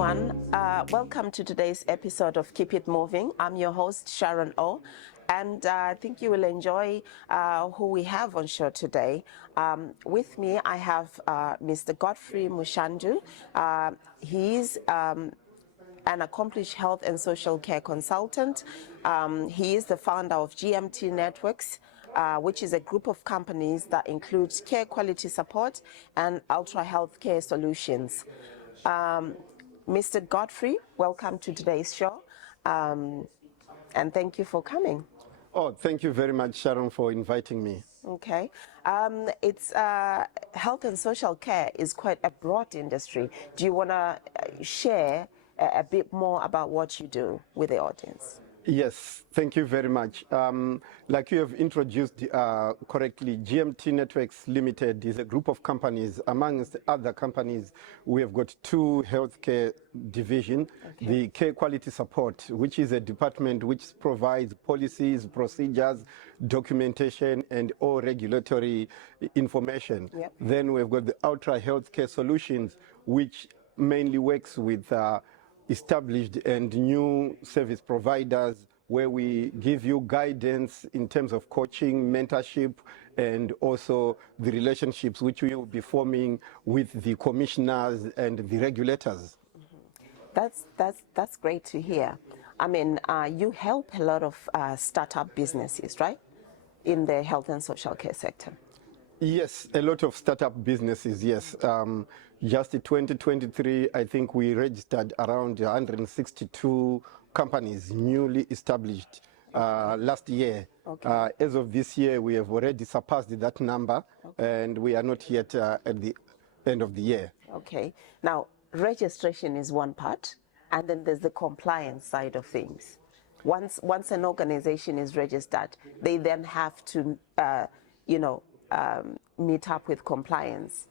everyone. Welcome to today's episode of Keep It Moving. I'm your host, Sharon O, and I think you will enjoy who we have on show today. With me, I have Mr. Godfrey Mushandu. He's an accomplished health and social care consultant. He is the founder of GMT Networks, which is a group of companies that includes care quality support and ultra health care solutions. Mr. Godfrey, welcome to today's show, and thank you for coming. Oh, thank you very much, Sharon, for inviting me. Okay. It's health and social care is quite a broad industry. Do you want to share a bit more about what you do with the audience? Yes, thank you very much. Like you have introduced correctly, GMT Networks Limited is a group of companies. Amongst other companies, we have got two healthcare divisions. Okay. The Care Quality Support, which is a department which provides policies, procedures, documentation, and all regulatory information. Yep. Then we've got the Ultra Healthcare Solutions, which mainly works with established and new service providers, where we give you guidance in terms of coaching, mentorship, and also the relationships which we will be forming with the commissioners and the regulators. Mm-hmm. That's great to hear. I mean, you help a lot of startup businesses, right, in the health and social care sector? Yes, a lot of startup businesses, yes. Just in 2023, I think we registered around 162 companies newly established last year. Okay. As of this year, we have already surpassed that number, okay, and we are not yet at the end of the year. Okay. Now, registration is one part, and then there's the compliance side of things. Once an organization is registered, they then have to, meet up with compliance.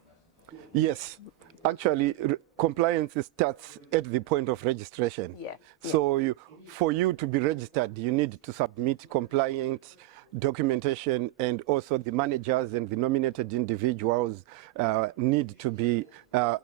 Yes, actually, compliance starts at the point of registration. Yeah. So for you to be registered, you need to submit compliant documentation, and also the managers and the nominated individuals need to be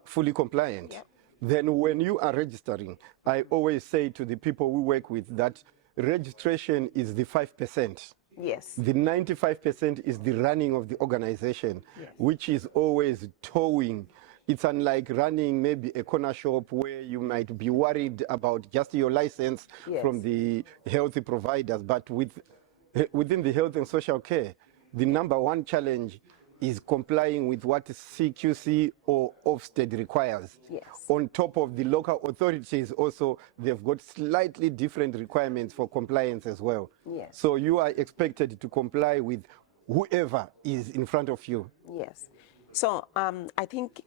fully compliant. Yep. Then when you are registering, I always say to the people we work with that registration is the 5%. Yes. The 95% is the running of the organization, yes, which is always towing. It's unlike running maybe a corner shop where you might be worried about just your license, yes, from the healthy providers. But within the health and social care, the number one challenge is complying with what CQC or Ofsted requires. Yes. On top of the local authorities also, they've got slightly different requirements for compliance as well. Yes. So you are expected to comply with whoever is in front of you. Yes. So I think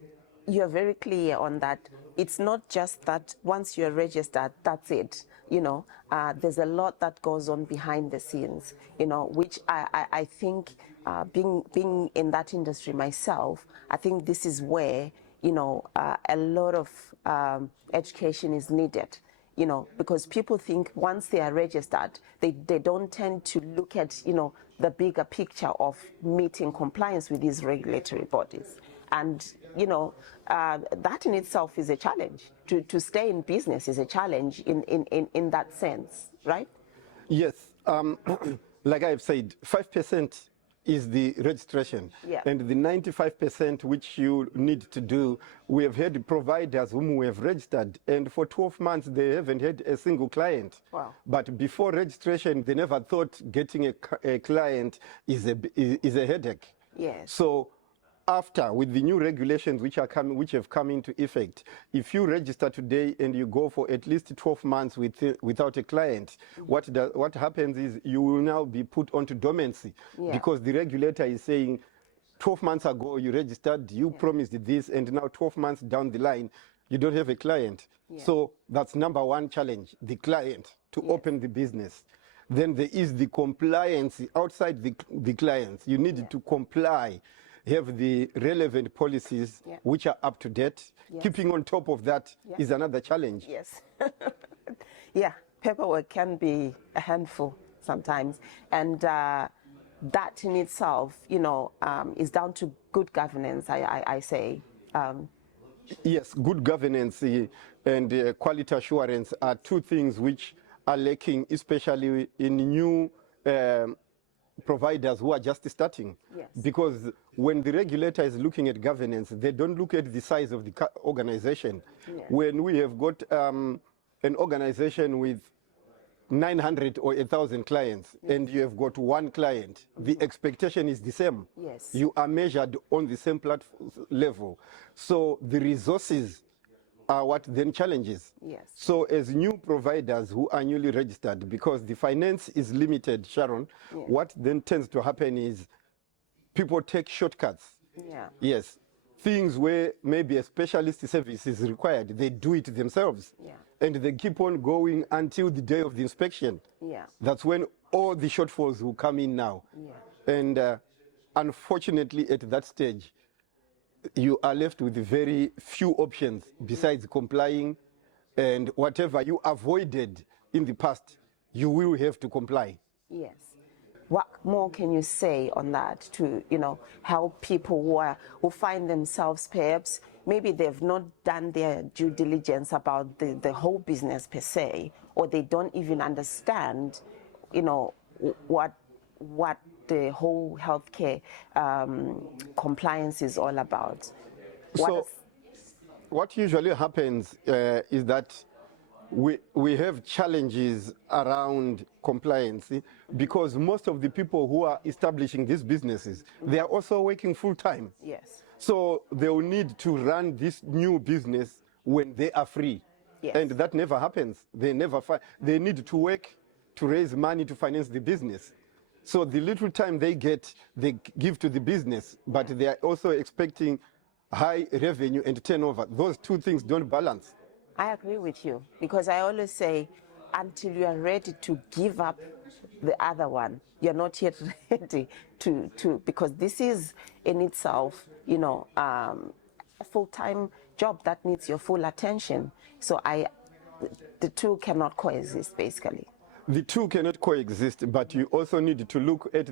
you're very clear on that. It's not just that once you're registered, that's it. There's a lot that goes on behind the scenes, which I think being in that industry myself, I think this is where, a lot of education is needed, because people think once they are registered, they don't tend to look at, the bigger picture of meeting compliance with these regulatory bodies. And, that in itself is a challenge. To stay in business is a challenge in that sense, right? Yes. Like I've said, 5% is the registration. Yeah. And the 95% which you need to do, we have had providers whom we have registered, and for 12 months they haven't had a single client. Wow. But before registration, they never thought getting a client is a headache. Yes. So after, with the new regulations which have come into effect, if you register today and you go for at least 12 months without a client, mm-hmm, what happens is you will now be put onto dormancy. Yeah. Because the regulator is saying 12 months ago you registered, you, yeah, promised this, and now 12 months down the line you don't have a client. Yeah. So that's number one challenge, the client, to, yes, open the business. Then there is the compliance outside the clients. You need, yeah, to comply, have the relevant policies, yeah, which are up to date. Yes. Keeping on top of that, yeah, is another challenge. Yes. Yeah, paperwork can be a handful sometimes. And that in itself, is down to good governance, I say. Yes, good governance and quality assurance are two things which are lacking, especially in new providers who are just starting. Yes. Because when the regulator is looking at governance, they don't look at the size of the organization. Yes. When we have got an organization with 900 or 1,000 clients, yes, and you have got one client, the expectation is the same. Yes. You are measured on the same platform level. So the resources are what then challenges. Yes. So as new providers who are newly registered, because the finance is limited, Sharon, yes, what then tends to happen is people take shortcuts. Yeah. Yes. Things where maybe a specialist service is required, they do it themselves. Yeah. And they keep on going until the day of the inspection. Yeah. That's when all the shortfalls will come in now. Yeah. And unfortunately, at that stage, you are left with very few options besides complying, and whatever you avoided in the past, you will have to comply. Yes. What more can you say on that to, help people who find themselves perhaps maybe they've not done their due diligence about the whole business per se, or they don't even understand, what the whole healthcare compliance is all about? What usually happens is that we have challenges around compliance, because most of the people who are establishing these businesses, they are also working full time. Yes. So they will need to run this new business when they are free. Yes. And that never happens. They need to work to raise money to finance the business. So the little time they get, they give to the business, but they are also expecting high revenue and turnover. Those two things don't balance. I agree with you, because I always say, until you are ready to give up the other one, you're not yet ready to because this is in itself, a full-time job that needs your full attention. So the two cannot coexist, basically. The two cannot coexist, but you also need to look at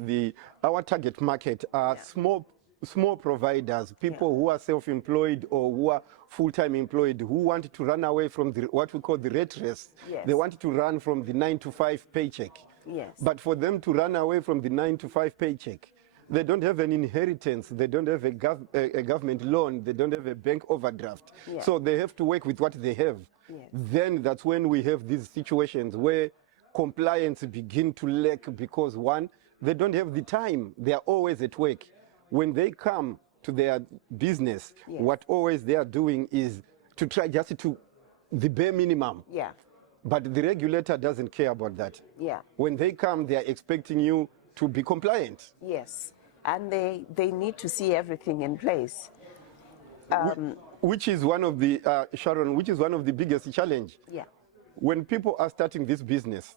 our target market are small providers, people who are self-employed or who are full-time employed, who want to run away from what we call the rat race. Yes. They want to run from the 9-to-5 paycheck. Yes. But for them to run away from the 9-to-5 paycheck, they don't have an inheritance, they don't have a government loan, they don't have a bank overdraft. Yes. So they have to work with what they have. Yes. Then that's when we have these situations where compliance begin to lack, because one, they don't have the time, they are always at work. When they come to their business, yes, what always they are doing is to try just to the bare minimum. Yeah. But the regulator doesn't care about that. Yeah. When they come, they are expecting you to be compliant. Yes. And they need to see everything in place. Which is one of the, Sharon, which is one of the biggest challenge. Yeah. When people are starting this business,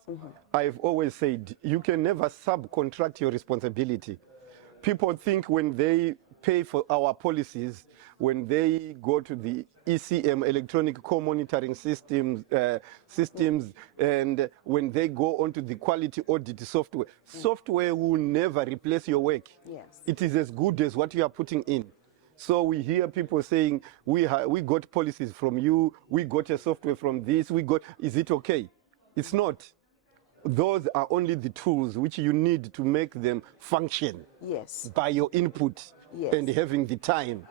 I've always said, you can never subcontract your responsibility. People think when they pay for our policies, when they go to the ECM, electronic co-monitoring systems, and when they go onto the quality audit software, software will never replace your work. Yes. It is as good as what you are putting in. So we hear people saying, we got policies from you, we got a software from this, is it okay? It's not. Those are only the tools which you need to make them function. Yes. By your input. Yes. And having the time.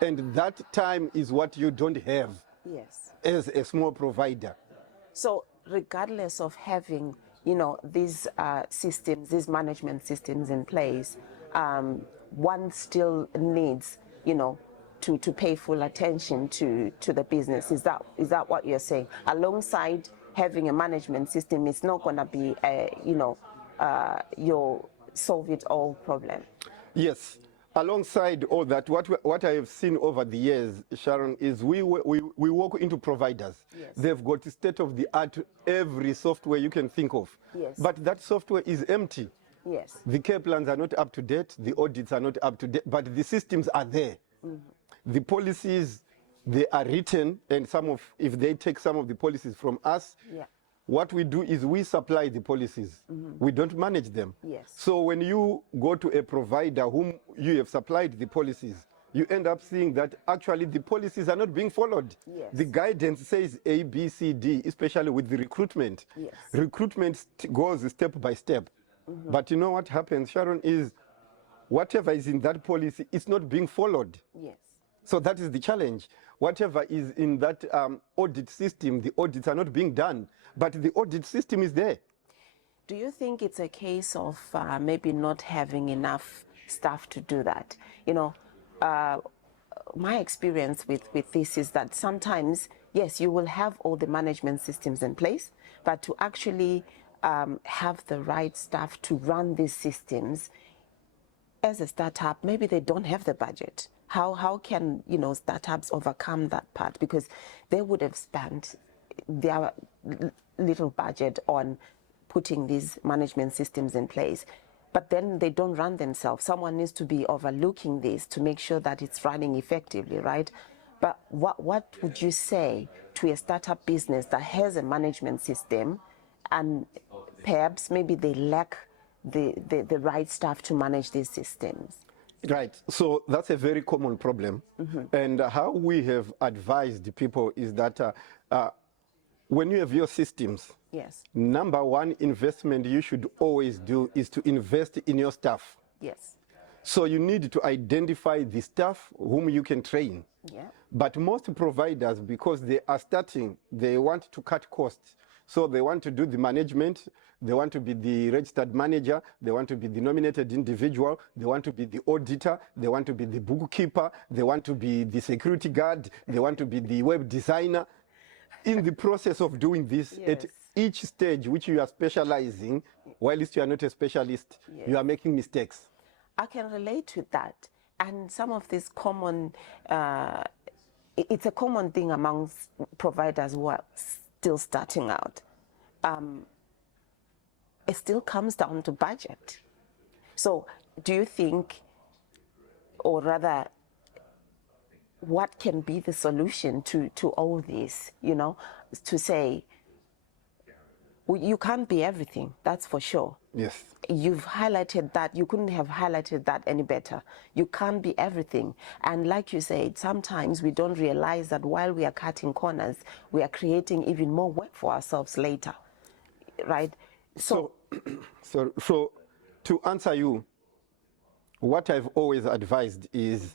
And that time is what you don't have. Yes. As a small provider. So regardless of having, these systems, these management systems in place, one still needs, to pay full attention to the business. Is that what you're saying? Alongside having a management system, it's not going to be, your solve-it-all problem. Yes. Alongside all that, what I have seen over the years, Sharon, is we walk into providers. Yes. They've got state-of-the-art, every software you can think of. Yes. But that software is empty. Yes. The care plans are not up to date, the audits are not up to date, but the systems are there. Mm-hmm. The policies, they are written, and if they take some of the policies from us, yeah, what we do is we supply the policies. Mm-hmm. We don't manage them. Yes. So when you go to a provider whom you have supplied the policies, you end up seeing that actually the policies are not being followed. Yes. The guidance says A, B, C, D, especially with the recruitment. Yes. Recruitment goes step by step. But you know what happens, Sharon, is whatever is in that policy, it's not being followed. Yes. So that is the challenge. Whatever is in that audit system, the audits are not being done, but the audit system is there. Do you think it's a case of maybe not having enough staff to do that? You know, my experience with this is that sometimes, yes, you will have all the management systems in place, but to actually have the right staff to run these systems, as a startup, maybe they don't have the budget. How can, you know, startups overcome that part? Because they would have spent their little budget on putting these management systems in place, but then they don't run themselves. Someone needs to be overlooking this to make sure that it's running effectively, right? But what would you say to a startup business that has a management system and perhaps maybe they lack the right staff to manage these systems? Right. So that's a very common problem. And how we have advised the people is that when you have your systems, Yes. number one investment you should always do is to invest in your staff. Yes. So you need to identify the staff whom you can train. Yeah. But most providers, because they are starting, they want to cut costs. So they want to do the management, they want to be the registered manager, they want to be the nominated individual, they want to be the auditor, they want to be the bookkeeper, they want to be the security guard, they want to be the web designer. In the process of doing this, Yes. at each stage which you are specializing, whilst you are not a specialist, Yes. you are making mistakes. I can relate to that. And some of these common, it's a common thing amongst providers who are still starting out. It still comes down to budget. So do you think, or rather, what can be the solution to all this, you know, to say, you can't be everything, that's for sure. Yes. You've highlighted that. You couldn't have highlighted that any better. You can't be everything. And like you said, sometimes we don't realize that while we are cutting corners, we are creating even more work for ourselves later, right? So to answer you, what I've always advised is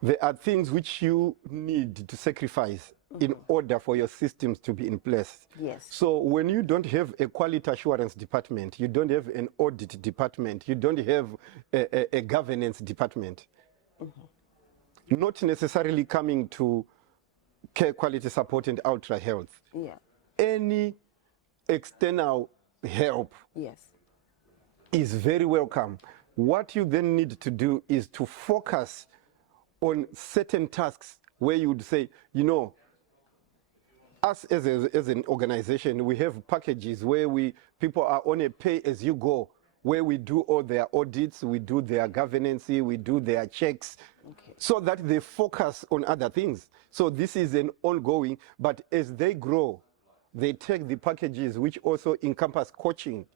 there are things which you need to sacrifice in order for your systems to be in place. Yes. So when you don't have a quality assurance department, you don't have an audit department, you don't have a governance department, not necessarily coming to care quality support and ultra health. Yeah. Any external help Yes. is very welcome. What you then need to do is to focus on certain tasks where you would say, you know, us as an organization, we have packages where people are on a pay-as-you-go, where we do all their audits, we do their governance, we do their checks, so that they focus on other things. So this is an ongoing, but as they grow, they take the packages which also encompass coaching.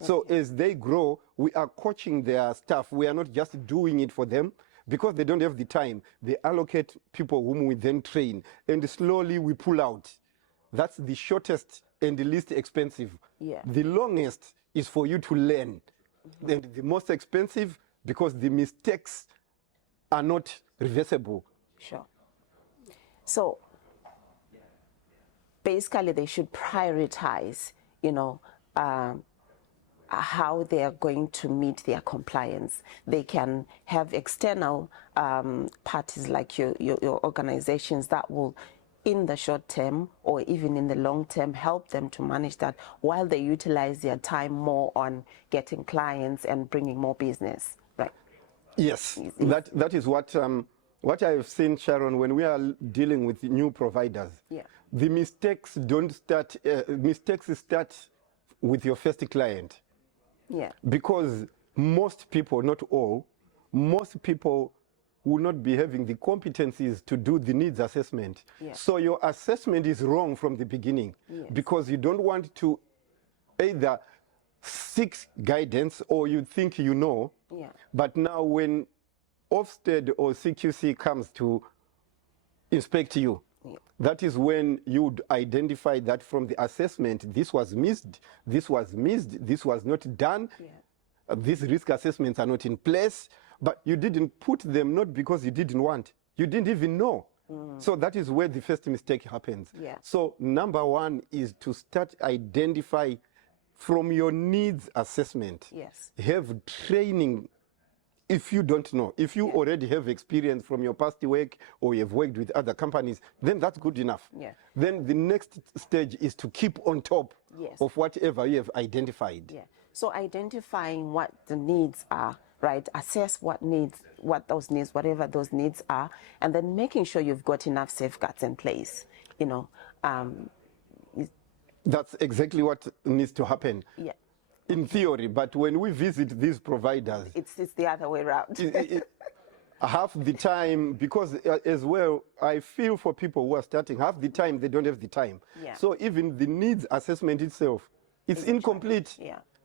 So as they grow, we are coaching their staff. We are not just doing it for them, because they don't have the time. They allocate people whom we then train, and slowly we pull out. That's the shortest and the least expensive. Yeah. The longest is for you to learn. And the most expensive, because the mistakes are not reversible. Sure. So basically they should prioritize, you know, how they are going to meet their compliance. They can have external parties like your organizations that will, in the short term or even in the long term, help them to manage that while they utilize their time more on getting clients and bringing more business, right? Yes, that is what I have seen, Sharon, when we are dealing with new providers. Yeah. The mistakes don't start, mistakes start with your first client. Yeah. Because most people, not all, most people will not be having the competencies to do the needs assessment. Yeah. So your assessment is wrong from the beginning. Yes. Because you don't want to either seek guidance or you think you know. Yeah. But now when Ofsted or CQC comes to inspect you, that is when you would identify that from the assessment, this was missed, this was not done, these risk assessments are not in place, but you didn't put them not because you didn't want, you didn't even know. So that is where the first mistake happens. So number one is to start identify from your needs assessment. Have training. If you don't know, if you already have experience from your past work or you have worked with other companies, then that's good enough. Then the next stage is to keep on top of whatever you have identified. So identifying what the needs are, right? Assess whatever those needs are, and then making sure you've got enough safeguards in place, you know. That's exactly what needs to happen. In theory, but when we visit these providers, it's the other way around. Half the time, because as well, I feel for people who are starting, half the time they don't have the time. So even the needs assessment itself, it's incomplete.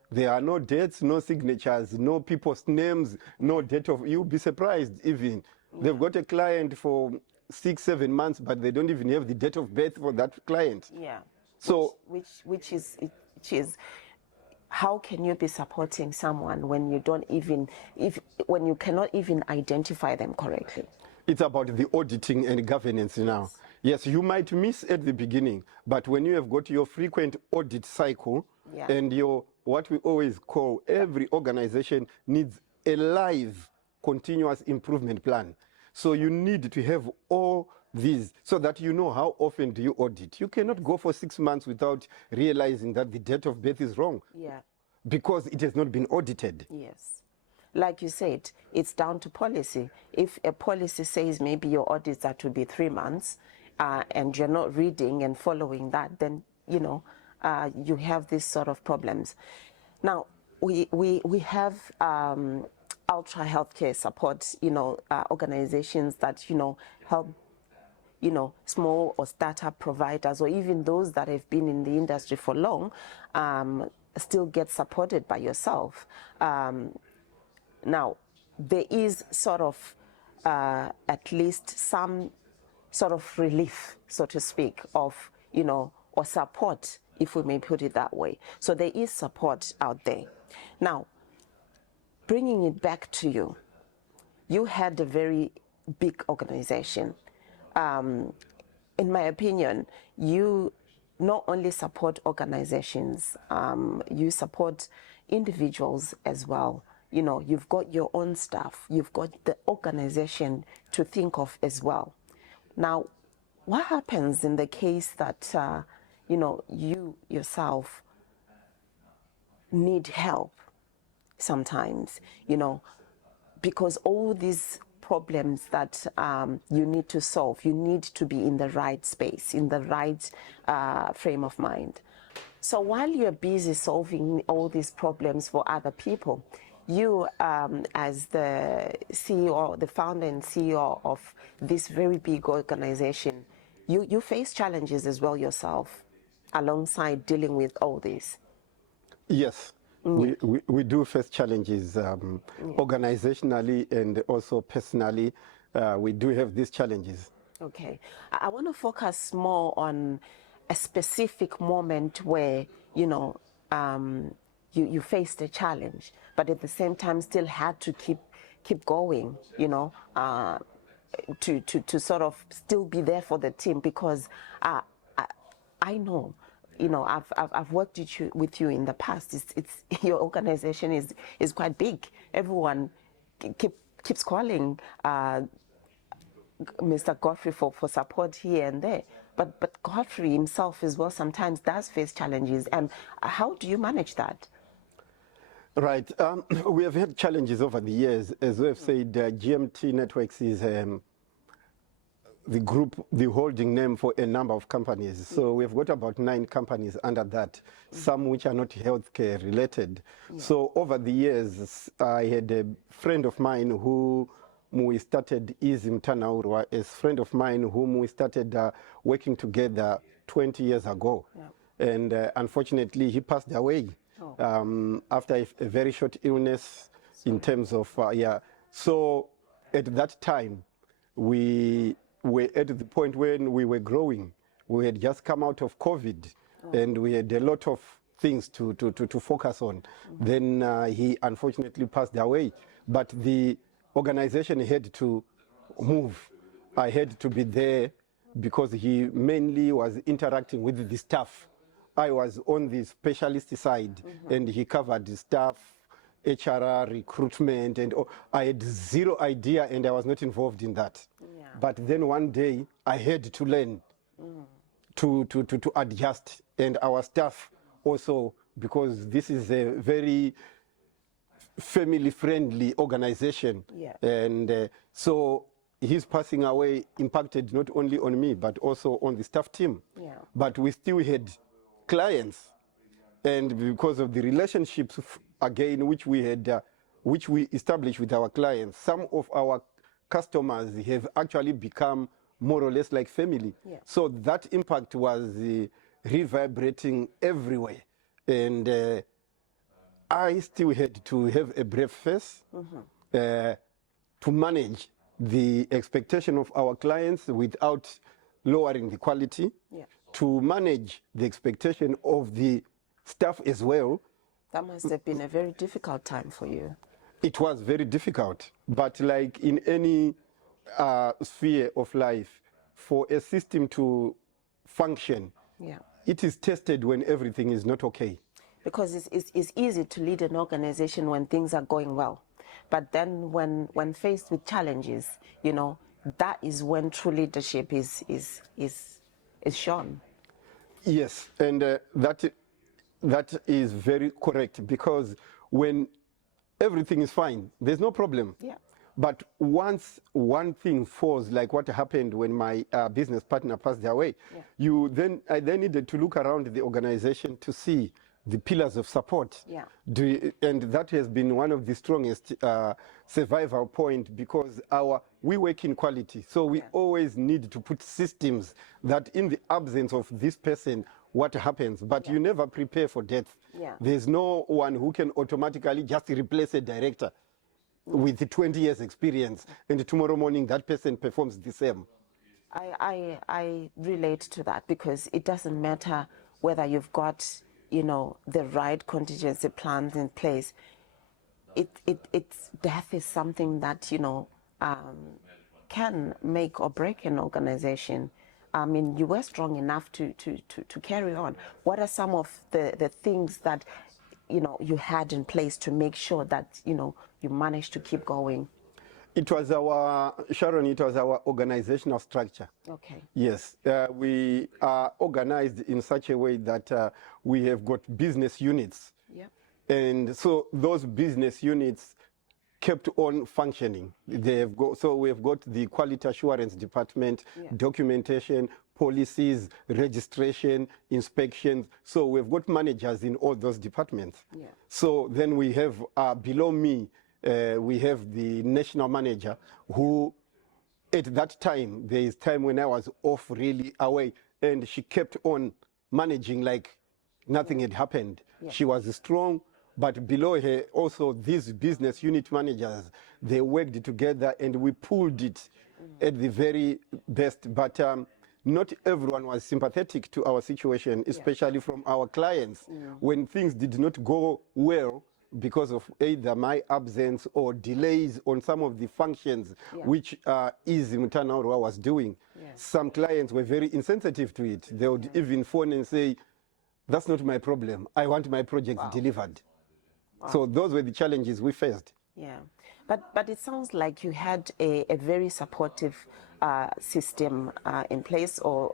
There are no dates, no signatures, no people's names, no date of, you'll be surprised even. They've got a client for 6-7 months, but they don't even have the date of birth for that client. So which is how can you be supporting someone when you don't even, when you cannot even identify them correctly? It's about the auditing and governance now. Yes, you might miss at the beginning, but when you have got your frequent audit cycle and your, what we always call, every organization needs a live continuous improvement plan. So you need to have all these so that you know how often do you audit. You cannot go for 6 months without realizing that the date of birth is wrong. Because it has not been audited. Like you said, it's down to policy. If a policy says maybe your audits are to be 3 months and you're not reading and following that, then, you know, you have these sort of problems. Now, we have ultra healthcare support, you know, organizations that, you know, help, you know, small or startup providers, or even those that have been in the industry for long, still get supported by yourself. Now, there is sort of at least some sort of relief, so to speak, of, you know, or support, if we may put it that way. So there is support out there. Now, bringing it back to you, you had a very big organization. In my opinion, you not only support organizations, you support individuals as well. You know, you've got your own staff, you've got the organization to think of as well. Now, what happens in the case that, you know, you yourself need help sometimes, you know, because all these problems that you need to solve, you need to be in the right space, in the right frame of mind. So while you're busy solving all these problems for other people, you as the CEO, the founder and CEO of this very big organization, you face challenges as well yourself, alongside dealing with all this. Yes. We do face challenges organizationally and also personally. We do have these challenges. Okay. I want to focus more on a specific moment where, you know, you faced a challenge, but at the same time still had to keep going, you know, to sort of still be there for the team, because I know, you know, I've worked with you in the past. It's your organization is quite big. Everyone keeps calling Mr. Godfrey for support here and there. But Godfrey himself as well sometimes does face challenges. And how do you manage that? Right. We have had challenges over the years. As we have said, GMT Networks is the group, the holding name for a number of companies. So we've got about 9 companies under that, some which are not healthcare related. So over the years, I had a friend of mine who we started Izim Tanaurwa, a friend of mine whom we started working together 20 years ago. And unfortunately, he passed away after a very short illness in terms of, So at that time, we were at the point when we were growing. We had just come out of COVID, and we had a lot of things to focus on. Then he unfortunately passed away, but the organization had to move. I had to be there because he mainly was interacting with the staff. I was on the specialist side, and he covered the staff, HRR, recruitment, and I had zero idea, and I was not involved in that. Yeah. But then one day I had to learn to adjust, and our staff also, because this is a very family-friendly organization, and so his passing away impacted not only on me but also on the staff team. Yeah. But we still had clients, and because of the relationships again which we had, which we established with our clients, some of our customers have actually become more or less like family. Yeah. So that impact was reverberating everywhere, and I still had to have a brave face to manage the expectation of our clients without lowering the quality, to manage the expectation of the staff as well. That must have been a very difficult time for you. It was very difficult, but like in any sphere of life, for a system to function, it is tested when everything is not okay. Because it's easy to lead an organization when things are going well. But then when faced with challenges, you know, that is when true leadership is shown. Yes, and that is very correct, because when everything is fine, there's no problem. Yeah. But once one thing falls, like what happened when my business partner passed away, I then needed to look around the organization to see the pillars of support. Yeah. And that has been one of the strongest survival point, because we work in quality. So we always need to put systems that in the absence of this person, what happens? But you never prepare for death. Yeah. There's no one who can automatically just replace a director with 20 years experience, and tomorrow morning that person performs the same. I relate to that, because it doesn't matter whether you've got, you know, the right contingency plans in place. It's death is something that, you know, can make or break an organization. I mean, you were strong enough to carry on. What are some of the things that, you know, you had in place to make sure that, you know, you managed to keep going? It was Sharon, it was our organizational structure. Okay. Yes, we are organized in such a way that we have got business units. Yep. And so those business units kept on functioning. So we have got the quality assurance department, documentation, policies, registration, inspections. So we've got managers in all those departments. Yeah. So then we have, below me, we have the national manager, who at that time, there is time when I was off really away, and she kept on managing like nothing had happened. Yeah. She was strong, but below her also these business unit managers, they worked together and we pulled it at the very best. But not everyone was sympathetic to our situation, especially from our clients. When things did not go well, because of either my absence or delays on some of the functions which Easy Mutanaurwa was doing. Some clients were very insensitive to it. They would even phone and say, that's not my problem. I want my project delivered. Wow. So those were the challenges we faced. Yeah, but it sounds like you had a very supportive system in place, or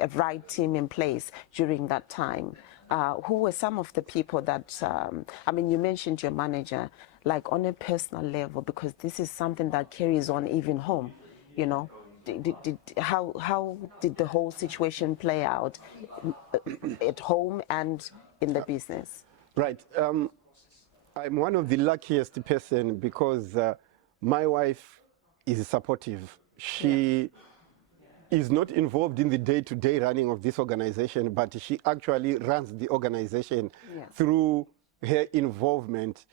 a right team in place during that time. Who were some of the people that, I mean, you mentioned your manager, like on a personal level, because this is something that carries on even home, you know? How did the whole situation play out at home and in the business? Right. I'm one of the luckiest person, because my wife is supportive. She is not involved in the day-to-day running of this organization, but she actually runs the organization through her involvement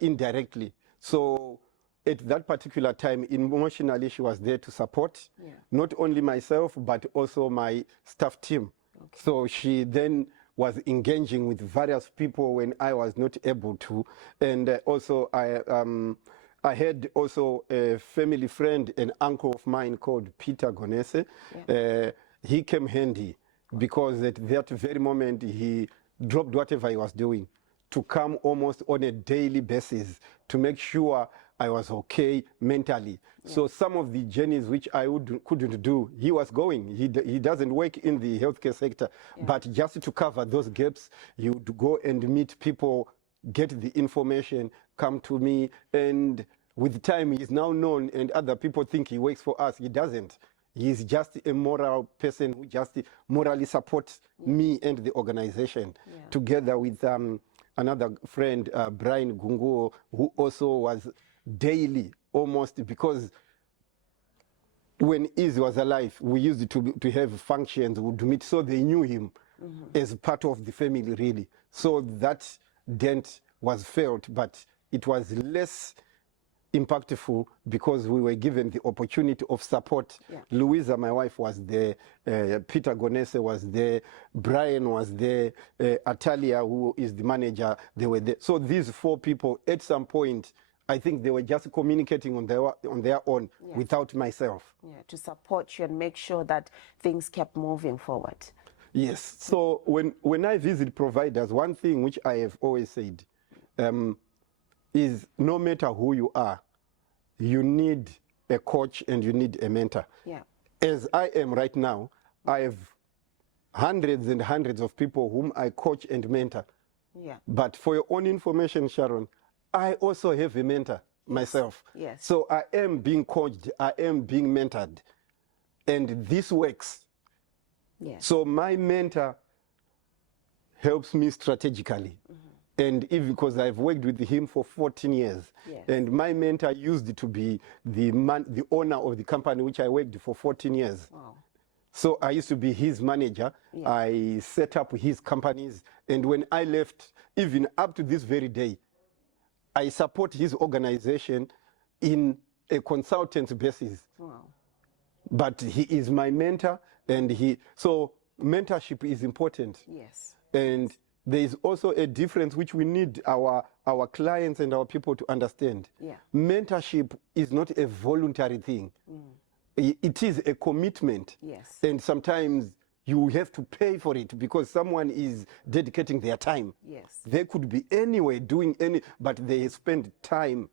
indirectly. So at that particular time, emotionally, she was there to support not only myself, but also my staff team. Okay. So she then was engaging with various people when I was not able to. And also I had also a family friend, an uncle of mine called Peter Gonese. He came handy because at that very moment he dropped whatever he was doing to come almost on a daily basis to make sure I was okay mentally. So some of the journeys which I couldn't do, he was going. He doesn't work in the healthcare sector, but just to cover those gaps, he would go and meet people, get the information, come to me, and with time he's now known and other people think he works for us. He doesn't. He's just a moral person who just morally supports me and the organization, together with another friend, Brian Gunguo, who also was daily, almost, because when Izzy was alive, we used to have functions, we would meet, so they knew him as part of the family, really. So that dent was felt, but it was less impactful because we were given the opportunity of support. Louisa, my wife, was there. Peter Gonese was there. Brian was there. Atalia, who is the manager, they were there. So these four people, at some point, I think they were just communicating on their own without myself. To support you and make sure that things kept moving forward. Yes. So when I visit providers, one thing which I have always said is no matter who you are, you need a coach and you need a mentor. As I am right now, I have hundreds and hundreds of people whom I coach and mentor. But for your own information, Sharon, I also have a mentor myself. So I am being coached, I am being mentored, and this works. So my mentor helps me strategically. And even because I've worked with him for 14 years, and my mentor used to be the owner of the company which I worked for 14 years. So I used to be his manager. I set up his companies, and when I left, even up to this very day, I support his organization in a consultant basis. But he is my mentor, and so mentorship is important. And there is also a difference which we need our clients and our people to understand. Mentorship is not a voluntary thing. It is a commitment. And sometimes you have to pay for it because someone is dedicating their time. They could be anywhere doing but they spend time.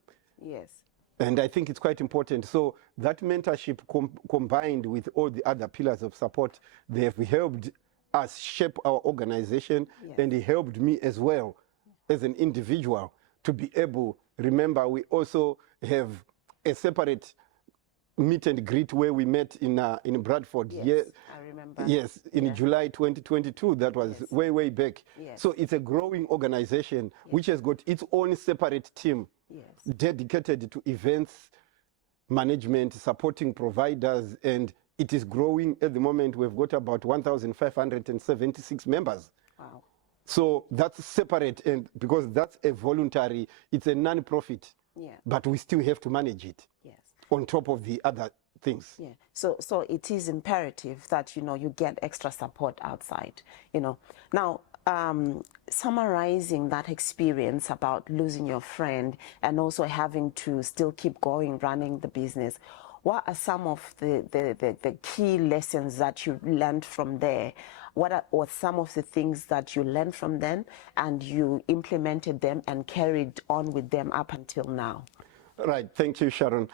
And I think it's quite important. So that mentorship combined with all the other pillars of support, they have helped us shape our organization, and it helped me as well as an individual to be able. Remember, we also have a separate meet and greet where we met in Bradford. I remember. In July 2022. That was way back. So it's a growing organization which has got its own separate team dedicated to events management, supporting providers, and it is growing. At the moment, we've got about 1,576 members. So that's separate, and because that's a voluntary, it's a non-profit, but we still have to manage it on top of the other things. So it is imperative that, you get extra support outside, Now, summarizing that experience about losing your friend and also having to still keep going, running the business, what are some of the key lessons that you learned from there? What are some of the things that you learned from them and you implemented them and carried on with them up until now? Right. Thank you, Sharon.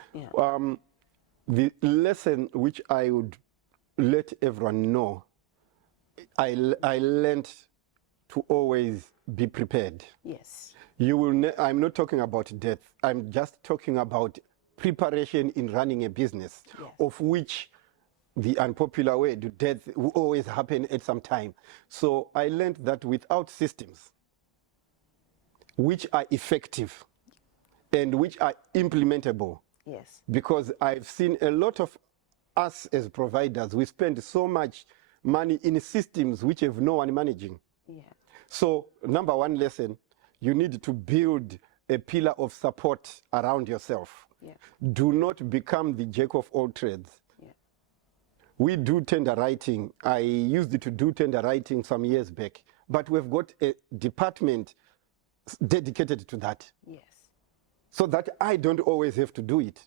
The lesson which I would let everyone know, I learned to always be prepared. I'm not talking about death. I'm just talking about preparation in running a business, of which the unpopular word, death, will always happen at some time. So I learned that without systems which are effective and which are implementable, because I've seen a lot of us as providers, we spend so much money in systems which have no one managing. So number one lesson, you need to build a pillar of support around yourself. Yeah. Do not become the jack of all trades. Yeah. We do tender writing. I used to do tender writing some years back, but we've got a department dedicated to that. Yes. So that I don't always have to do it.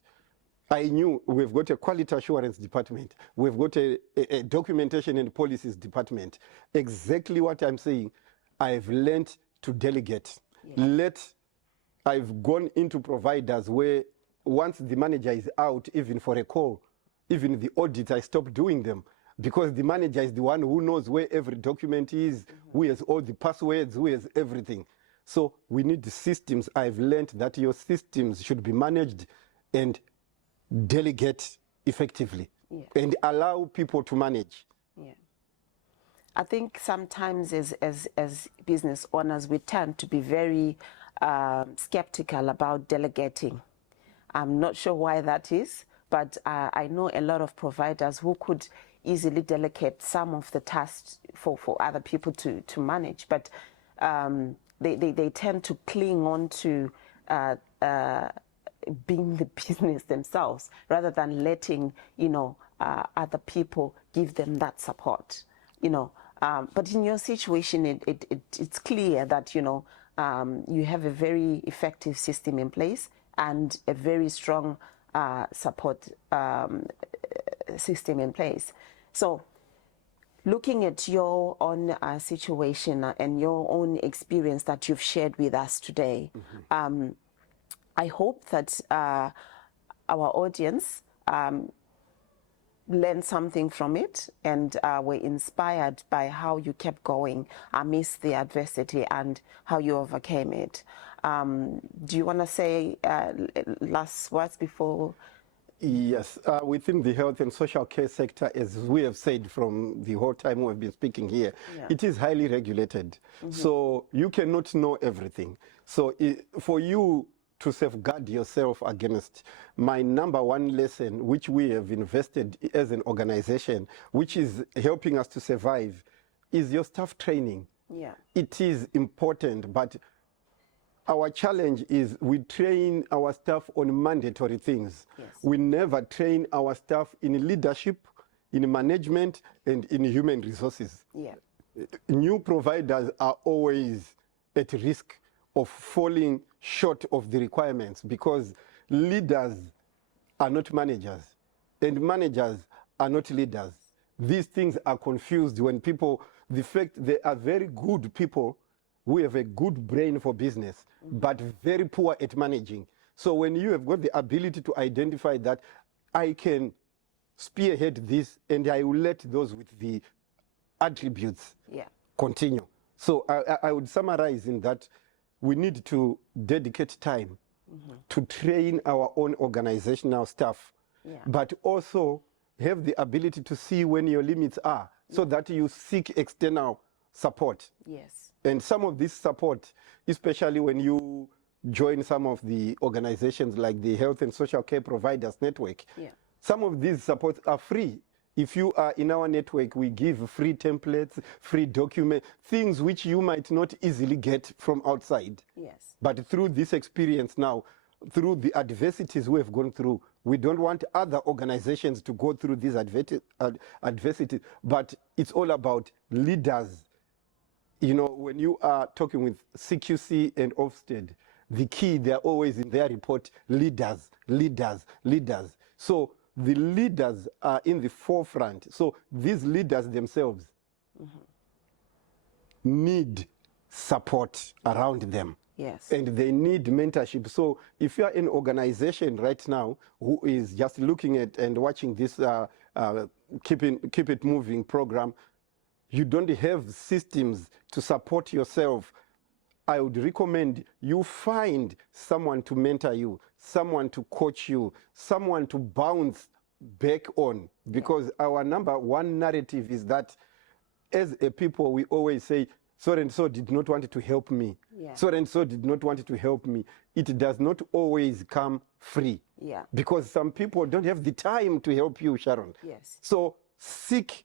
I knew we've got a quality assurance department. We've got a documentation and policies department. Exactly what I'm saying, I've learned to delegate. Yes. I've gone into providers where once the manager is out, even for a call, even the audit, I stop doing them because the manager is the one who knows where every document is, who has all the passwords, who has everything. So we need the systems. I've learned that your systems should be managed and delegate effectively, and allow people to manage. Yeah. I think sometimes as business owners, we tend to be very skeptical about delegating. I'm not sure why that is, but I know a lot of providers who could easily delegate some of the tasks for other people to manage, but they tend to cling on to being the business themselves rather than letting other people give them that support. But in your situation, it's clear that you have a very effective system in place and a very strong support system in place. So looking at your own situation and your own experience that you've shared with us today, I hope that our audience learned something from it and were inspired by how you kept going amidst the adversity and how you overcame it. Do you want to say last words before? Yes, within the health and social care sector, as we have said from the whole time we've been speaking here, it is highly regulated. So you cannot know everything. So for you to safeguard yourself against, my number one lesson, which we have invested as an organization, which is helping us to survive, is your staff training. Yeah. It is important, but our challenge is we train our staff on mandatory things. Yes. We never train our staff in leadership, in management, and in human resources. Yeah. New providers are always at risk of falling short of the requirements because leaders are not managers and managers are not leaders. These things are confused when people, the fact they are very good people who have a good brain for business, but very poor at managing. So when you have got the ability to identify that I can spearhead this and I will let those with the attributes continue. So I would summarize in that we need to dedicate time to train our own organizational staff, but also have the ability to see when your limits are so that you seek external support. Yes. And some of this support, especially when you join some of the organizations like the Health and Social Care Providers Network, some of these supports are free. If you are in our network, we give free templates, free documents, things which you might not easily get from outside. Yes. But through this experience now, through the adversities we have gone through, we don't want other organizations to go through these adversities, but it's all about leaders. You know, when you are talking with CQC and Ofsted, the key, they're always in their report, leaders, leaders, leaders. So the leaders are in the forefront. So these leaders themselves need support around them. Yes. And they need mentorship. So if you are an organization right now who is just looking at and watching this Keep It Moving program, you don't have systems to support yourself, I would recommend you find someone to mentor you, someone to coach you, someone to bounce back on. Because our number one narrative is that as a people, we always say, so and so did not want to help me. So and so did not want to help me. It does not always come free. Because some people don't have the time to help you, Sharon. Yes. So seek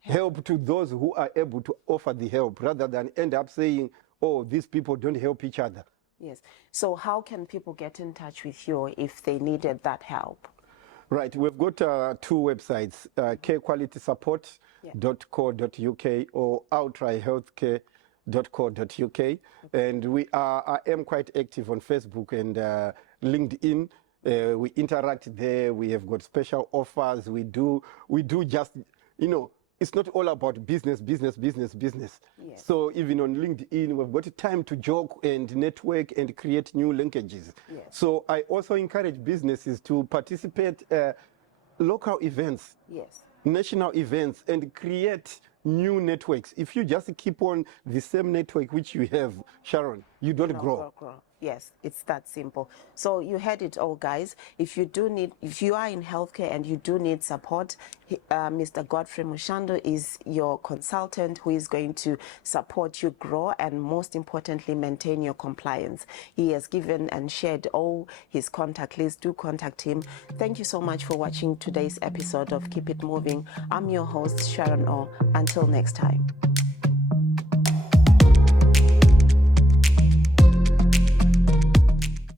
help to those who are able to offer the help rather than end up saying, oh, these people don't help each other. Yes. So how can people get in touch with you if they needed that help? Right. We've got 2 websites, carequalitysupport.co.uk or outrihealthcare.co.uk. And I am quite active on Facebook and LinkedIn. We interact there. We have got special offers. We do just, it's not all about business. Yes. So even on LinkedIn, we've got time to joke and network and create new linkages. Yes. So I also encourage businesses to participate local events, Yes. national events, and create new networks. If you just keep on the same network which you have, Sharon, you don't grow. Yes, it's that simple. So you heard it all, guys. If you are in healthcare and you do need support, Mr. Godfrey Mushandu is your consultant who is going to support you grow and most importantly, maintain your compliance. He has given and shared all his contact list. Do contact him. Thank you so much for watching today's episode of Keep It Moving. I'm your host, Sharon O. Until next time.